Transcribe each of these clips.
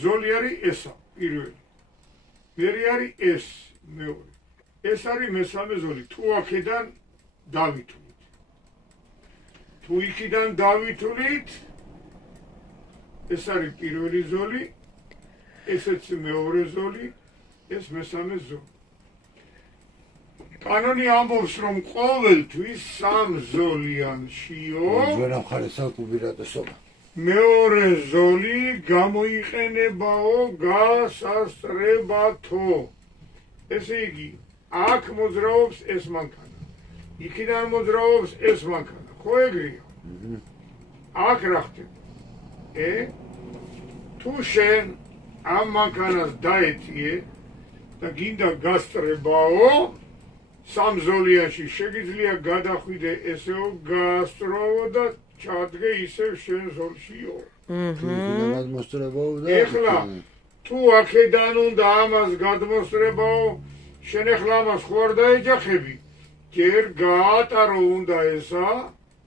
ზოლი არის ესა პირველი. მერე არის ეს მეორე. ეს არის მესამე ზოლი. თუ აქედან დავითვლით. თუ იქიდან დავითვლით, ეს არის პირველი ზოლი, ესეც მეორე ზოლი, ეს მესამე ზოლი. კანონი ამბობს, რომ ყოველთვის სამზოლიანშიო ძვენა მხარესა უპირატესობა. მეორე ზოლი გამოიყენებაო გასასწრებათო. ესე იგი, აქ მოძრაობს ეს მანქანა. იქიდან მოძრაობს ეს მანქანა. ხო ეგრეა? აქ რა ხდება? თუ შენ ამ მანქანას დაეთიე და გინდა გასწრებაო, სამზოლიანში შეგიძლია გადახვიდე ესეო გაასწროვო და ჩადგე ისევ შენ ზოლშიო. ეხლა თუ აქედან უნდა ამას გადმოსწრებაო, შენ ეხლა ამას ხო არ დაეჯახები? ჯერ გაატარო უნდა ესა,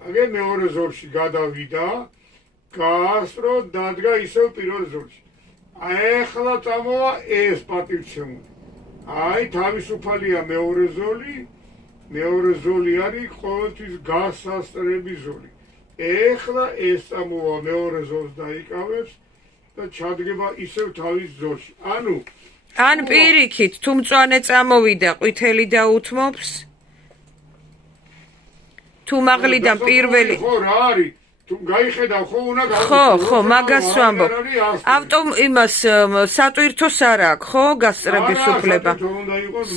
აგე მეორე ზოლში გადავიდა, გაასწრო, დადგა ისევ პირველ ზოლში. ეხლა წამოვა ეს პატივცემული. აი, თავისუფალია მეორე ზოლი არის ყოველთვის გასასწრები ზოლი. ეხლა ეს წამოვა მეორე ზოლს დაიკავებს და ჩადგება ისევ თავის ზოლში. ან პირიქით, თუ მწვანე წამოვიდა, ყვითელი დაუთმობს? თუ მაღლიდან პირველი ხო რა არის? თუ გაიხედავ ხო უნდა ხო, მაგას ვამბობ. იმას სატვირთოს არ აქვს, ხო, გასწრების უფლება.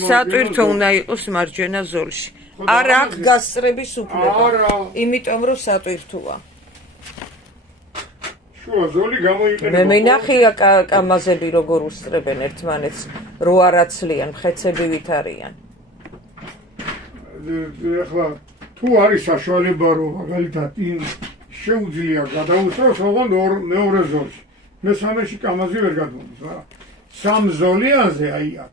სატვირთო უნდა იყოს მარჯვენა ზოლში. არ აქვს გასწრების უფლება. იმიტომ რომ სატვირთოა. შუა ზოლი გამოიყენება. მე მინახია კამაზები როგორ უსწრებენ ერთმანეთს, რო არ აცლიან, მხეცებივით არიან. ეხლა თუ არის საშუალება რომ მაგალითად შეუძლია გადაუსწროს ოღონდ მეორე ზოლში. მესამეში კამაზი ვერ გადმოდის რა. სამ ზოლიანზე აი აქ